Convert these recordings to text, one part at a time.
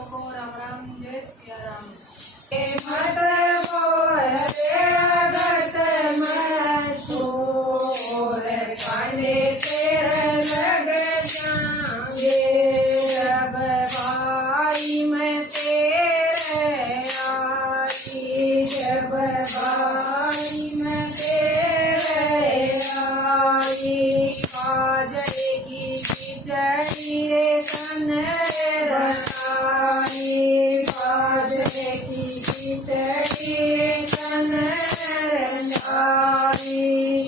को राम राम जय सिया राम। मत बोल जगत में छोड़ कांडे तेरे लग जाएंगे। अब भाई मैं तेरे आई, जब भाई मैं तेरे आई। बाजे की खिचड़ी रे तन रनाई, बाजे की खिचड़ी तन रनाई।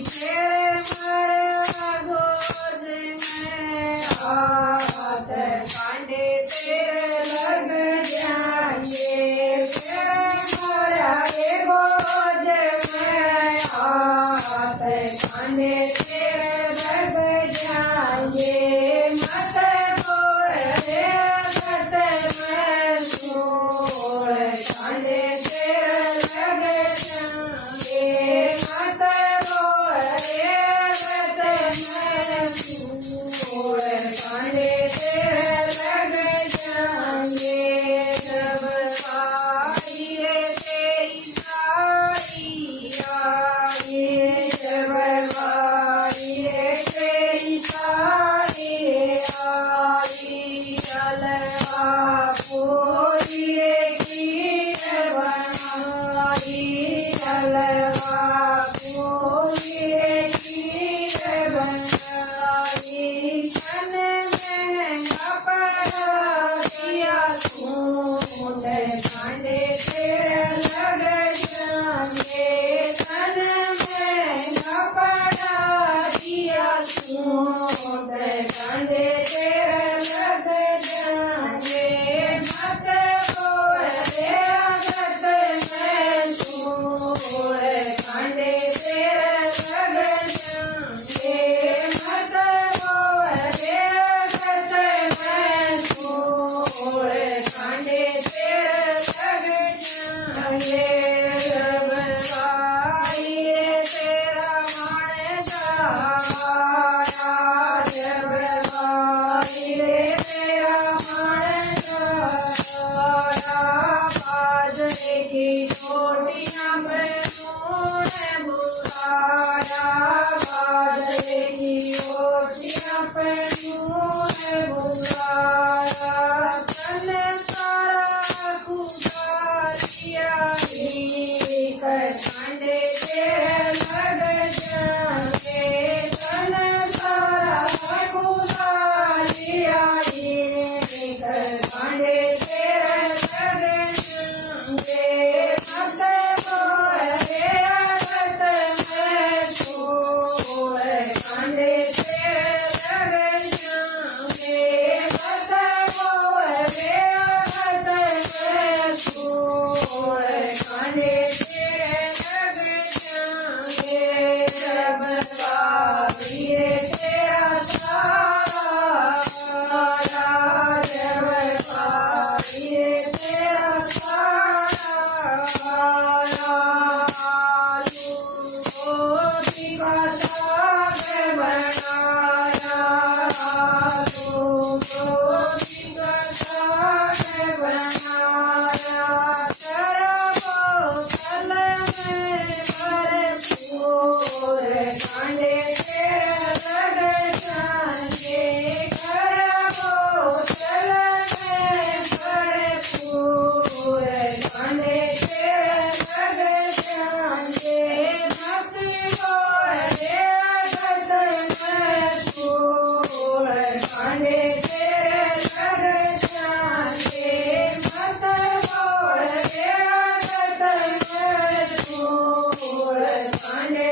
तेरे मरवा गोद में हाथ कांडे तेरे लग जाएंगे। तेरे मरवा गोद में हाथ कांडे तेरे लग जाएंगे। मत बोल जगत में छोड़ कांडे तेरे लग जाएंगे। मत बोल जगत में छोड़ कांडे तेरे लग जाएंगे। जब भाई रे तेरी सारी आई, जब भाई रे तेरी सारी आई। जलवा पूरी रे खीर बनाई, जलवा पूरी रे खीर बनाई। तन में कपड़ा दिया सूट कांडे तेरे लग जाएंगे। तन में कपड़ा दिया सूट कांडे तेरे लग जाएंगे। मत बोल जगत में छोड़ कांडे तेरे लग जाएंगे। मत बोल जगत में छोड़ कांडे तेरे लग जाएंगे। जब भाई रे तेरा मन जाया, जब भाई रे तेरा मन जाया। बाजरे की चोटियां पे तूने बुलाया, बाजरे की चोटियां पे तूने बुलाया। तन सारा खुदा दिया कांडे तेरे लग जाएंगे। तन सारा खुदा दिया कांडे तेरे लग जाएंगे। मत बोल जगत में छोड़ कांडे तेरे लग जाएंगे। मत बोल जगत में छोड़ कांडे तेरे लग जाएंगे। जब भाई रे तेरा सारा, जब भाई रे तेरा सारा। रोटी का साग बनाया, रोटी का साग बनाया। बोतल में भरपूर कांडे तेरे लग जाएंगे। बोतल में भरपूर कांडे तेरे लग जाएंगे। मत बोल जगत में छोड़ कांडे तेरे लग जाएंगे। मत बोल जगत में छोड़ कांडे